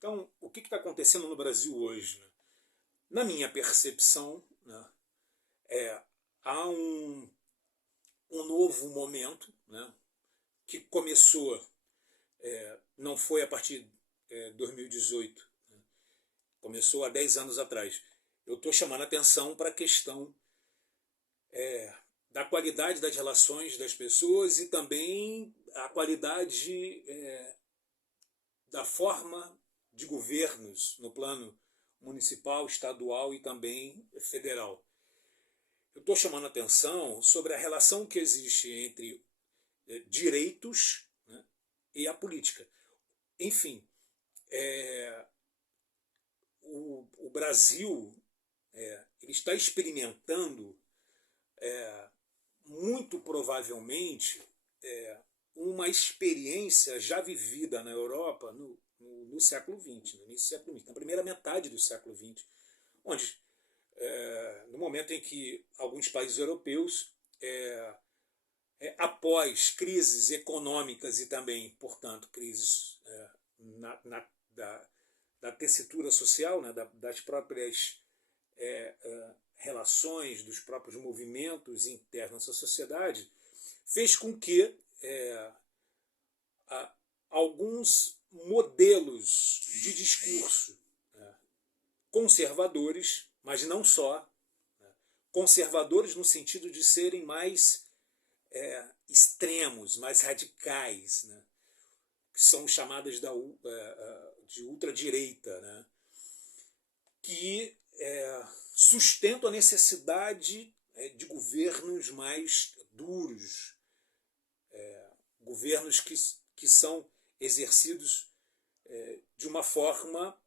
Então, o que está acontecendo no Brasil hoje? Né? Na minha percepção, né, há um novo momento, né, que começou, não foi a partir de 2018, né, começou há 10 anos atrás. Eu estou chamando a atenção para a questão da qualidade das relações das pessoas e também a qualidade da forma de governos no plano municipal, estadual e também federal. Eu estou chamando a atenção sobre a relação que existe entre direitos, né, e a política. Enfim, o Brasil ele está experimentando, muito provavelmente, uma experiência já vivida na Europa no século XX, no início do século XX, na primeira metade do século XX, onde, no momento em que alguns países europeus, após crises econômicas e também, portanto, crises da tessitura social, né, das próprias relações, dos próprios movimentos internos da sociedade, fez com que alguns modelos de discurso conservadores, mas não só, conservadores no sentido de serem mais extremos, mais radicais, né, que são chamadas de ultradireita, né, que sustentam a necessidade de governos mais duros, governos que são exercidos de uma forma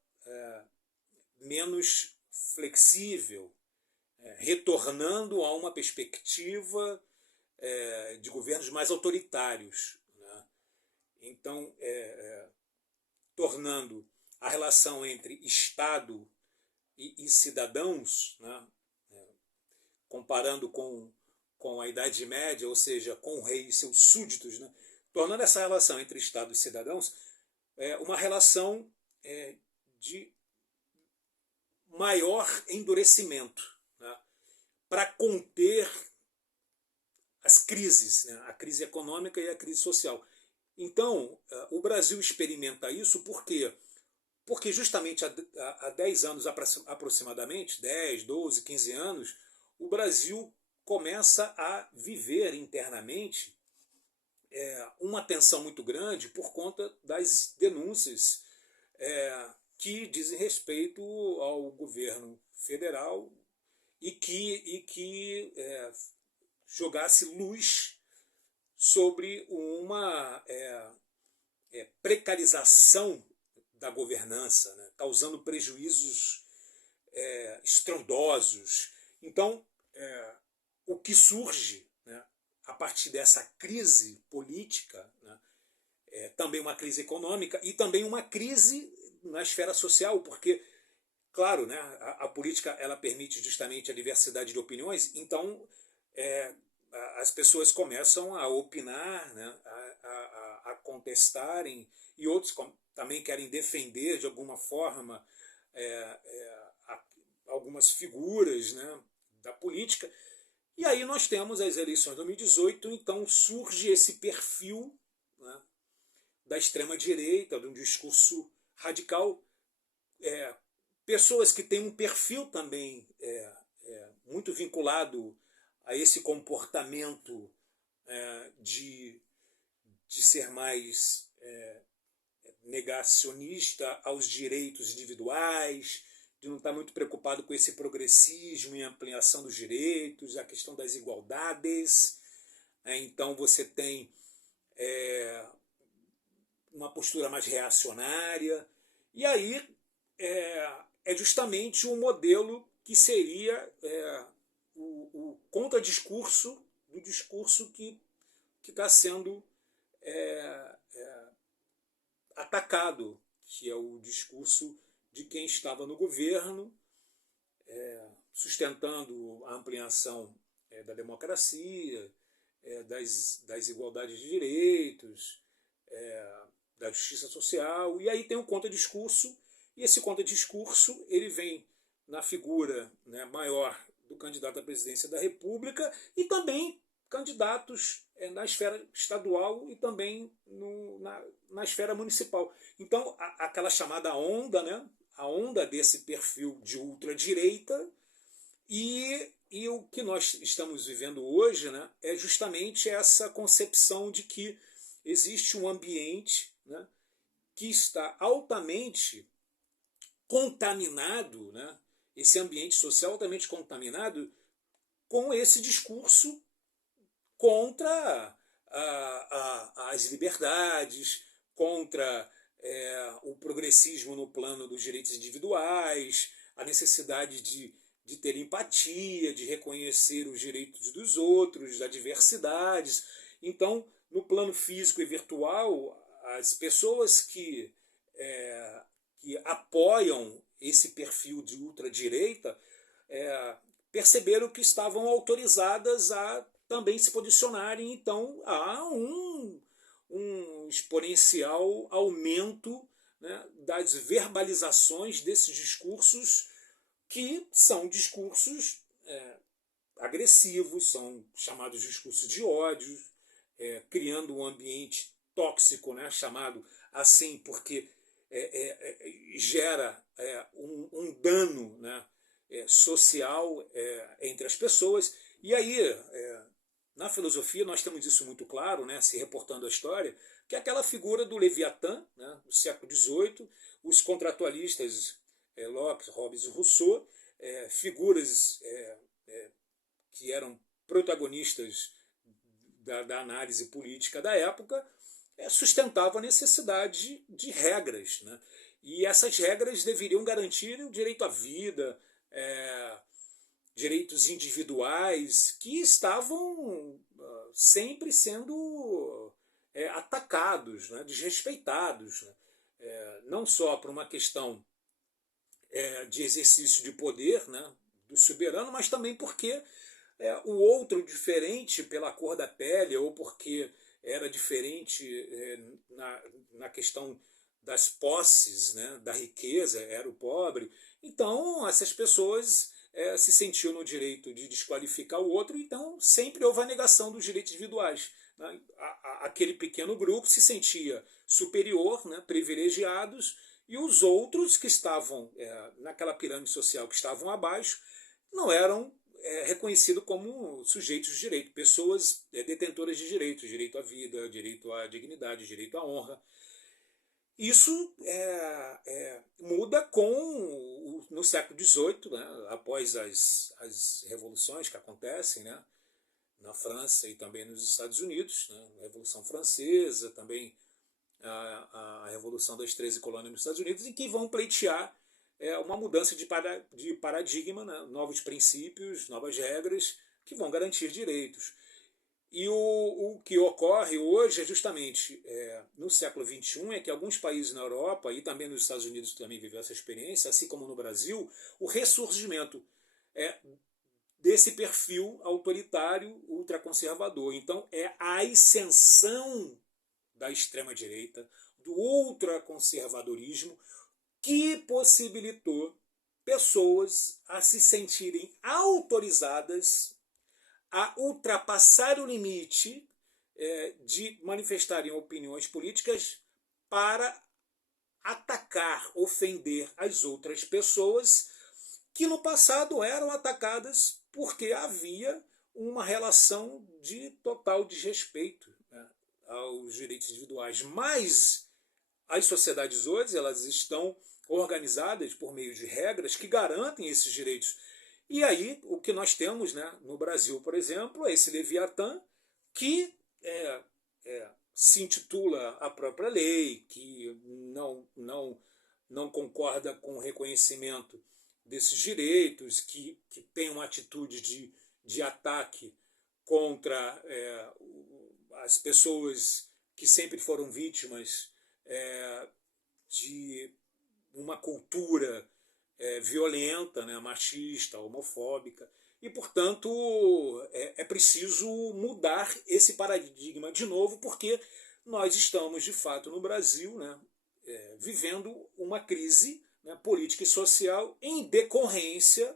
menos flexível, retornando a uma perspectiva de governos mais autoritários, né? Então, tornando a relação entre Estado e cidadãos, né, comparando com a Idade Média, ou seja, com o rei e seus súditos, né, tornando essa relação entre Estado e cidadãos uma relação de maior endurecimento, né, para conter as crises, né, a crise econômica e a crise social. Então, o Brasil experimenta isso por quê? Porque justamente há 10 anos aproximadamente, 10, 12, 15 anos, o Brasil começa a viver internamente uma tensão muito grande por conta das denúncias que dizem respeito ao governo federal e que jogasse luz sobre uma precarização da governança, né, causando prejuízos estrondosos. Então, o que surge, né, a partir dessa crise política, né, também uma crise econômica e também uma crise na esfera social, porque, claro, né, a política ela permite justamente a diversidade de opiniões, então as pessoas começam a opinar, né, a contestarem, e outros também querem defender de alguma forma algumas figuras, né, da política. E aí nós temos as eleições de 2018, então surge esse perfil, né, da extrema-direita, de um discurso radical, pessoas que têm um perfil também muito vinculado a esse comportamento de ser mais negacionista aos direitos individuais, de não estar muito preocupado com esse progressismo e ampliação dos direitos, a questão das igualdades. Então você tem uma postura mais reacionária, e aí justamente um modelo que seria o contradiscurso do discurso que está sendo atacado, que é o discurso de quem estava no governo, sustentando a ampliação da democracia, das igualdades de direitos, da justiça social. E aí tem um contradiscurso E esse contradiscurso ele vem na figura, né, maior do candidato à presidência da República e também candidatos na esfera estadual e também na esfera municipal. Então, aquela chamada onda, né, a onda desse perfil de ultradireita, e o que nós estamos vivendo hoje, né, é justamente essa concepção de que existe um ambiente, né, que está altamente contaminado, né, esse ambiente social altamente contaminado com esse discurso contra as liberdades, contra o progressismo no plano dos direitos individuais, a necessidade de ter empatia, de reconhecer os direitos dos outros, das diversidades. Então, no plano físico e virtual, as pessoas que apoiam esse perfil de ultradireita perceberam que estavam autorizadas a também se posicionarem. Então, há um exponencial aumento, né, das verbalizações desses discursos, que são discursos agressivos, são chamados discursos de ódio, criando um ambiente tóxico, né, chamado assim porque gera um dano, né, social entre as pessoas. E aí, na filosofia, nós temos isso muito claro, né, se reportando a história, que é aquela figura do Leviatã, né, do século XVIII, os contratualistas Locke, Hobbes e Rousseau, figuras que eram protagonistas da análise política da época, sustentavam a necessidade de regras, né? E essas regras deveriam garantir o direito à vida, direitos individuais que estavam sempre sendo atacados, né, desrespeitados, né? Não só por uma questão de exercício de poder, né, do soberano, mas também porque o outro diferente pela cor da pele ou porque era diferente na questão das posses, né, da riqueza, era o pobre. Então, essas pessoas se sentiam no direito de desqualificar o outro, então sempre houve a negação dos direitos individuais, né? Aquele pequeno grupo se sentia superior, né, privilegiados, e os outros que estavam naquela pirâmide social que estavam abaixo não eram reconhecidos como sujeitos de direito, pessoas detentoras de direitos, direito à vida, direito à dignidade, direito à honra. Isso muda no século XVIII, né, após as revoluções que acontecem, né, na França e também nos Estados Unidos, né, a Revolução Francesa, também a Revolução das 13 Colônias nos Estados Unidos, em que vão pleitear uma mudança de paradigma, né, novos princípios, novas regras que vão garantir direitos. E o que ocorre hoje é justamente, no século XXI, é que alguns países na Europa e também nos Estados Unidos também vivem essa experiência, assim como no Brasil, o ressurgimento desse perfil autoritário ultraconservador. Então, é a ascensão da extrema-direita, do ultraconservadorismo, que possibilitou pessoas a se sentirem autorizadas a ultrapassar o limite de manifestarem opiniões políticas para atacar, ofender as outras pessoas que no passado eram atacadas porque havia uma relação de total desrespeito, né, aos direitos individuais. Mas as sociedades hoje elas estão organizadas por meio de regras que garantem esses direitos. E aí o que nós temos, né, no Brasil, por exemplo, é esse Leviatã que se intitula a própria lei, que não concorda com o reconhecimento desses direitos, que tem uma atitude de ataque contra as pessoas que sempre foram vítimas de uma cultura violenta, né, machista, homofóbica, e, portanto, é preciso mudar esse paradigma de novo, porque nós estamos, de fato, no Brasil, né, vivendo uma crise, né, política e social em decorrência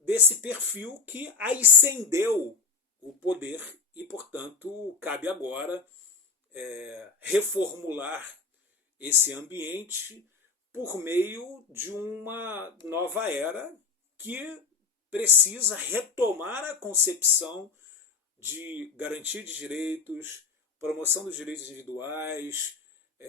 desse perfil que ascendeu o poder e, portanto, cabe agora reformular esse ambiente por meio de uma nova era que precisa retomar a concepção de garantia de direitos, promoção dos direitos individuais,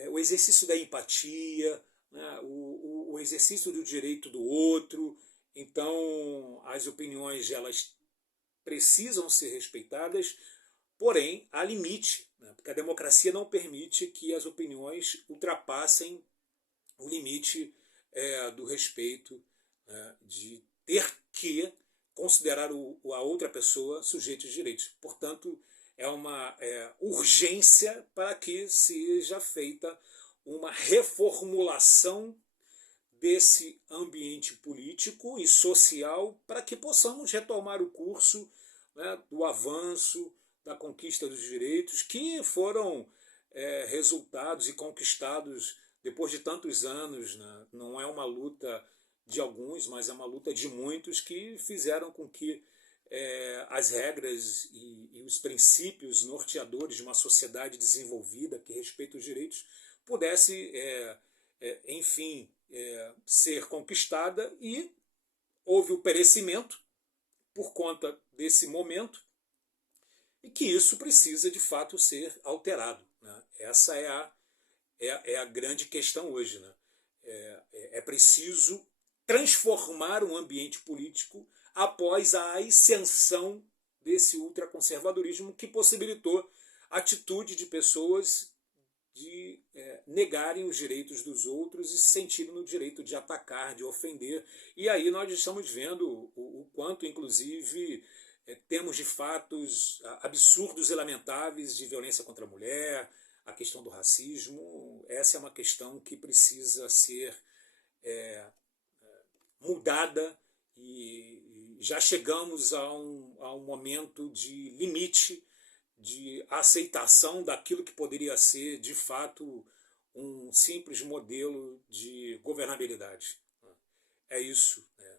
o exercício da empatia, né, o exercício do direito do outro. Então, as opiniões elas precisam ser respeitadas, porém, há limite, né, porque a democracia não permite que as opiniões ultrapassem o limite do respeito, né, de ter que considerar a outra pessoa sujeito de direitos. Portanto, é uma urgência para que seja feita uma reformulação desse ambiente político e social para que possamos retomar o curso, né, do avanço, da conquista dos direitos que foram resultados e conquistados depois de tantos anos. Né? Não é uma luta de alguns, mas é uma luta de muitos que fizeram com que as regras e os princípios norteadores de uma sociedade desenvolvida que respeita os direitos pudesse, enfim, ser conquistada, e houve o perecimento por conta desse momento e que isso precisa de fato ser alterado. Né? Essa é a grande questão hoje. Né? É preciso transformar um ambiente político após a ascensão desse ultraconservadorismo que possibilitou a atitude de pessoas de negarem os direitos dos outros e se sentirem no direito de atacar, de ofender. E aí nós estamos vendo o quanto, inclusive, temos de fatos absurdos e lamentáveis de violência contra a mulher, a questão do racismo. Essa é uma questão que precisa ser mudada e já chegamos a um momento de limite de aceitação daquilo que poderia ser, de fato, um simples modelo de governabilidade. É isso. Né?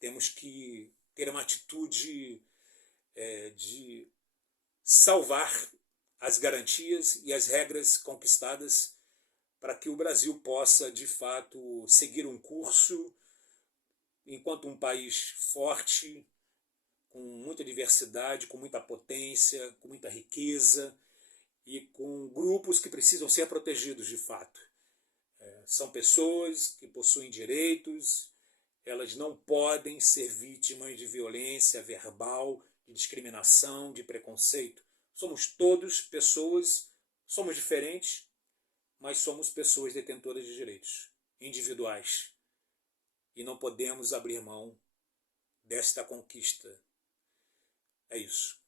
Temos que ter uma atitude de salvar as garantias e as regras conquistadas para que o Brasil possa, de fato, seguir um curso enquanto um país forte, com muita diversidade, com muita potência, com muita riqueza e com grupos que precisam ser protegidos de fato. São pessoas que possuem direitos, elas não podem ser vítimas de violência verbal, de discriminação, de preconceito. Somos todos pessoas, somos diferentes, mas somos pessoas detentoras de direitos individuais. E não podemos abrir mão desta conquista. É isso.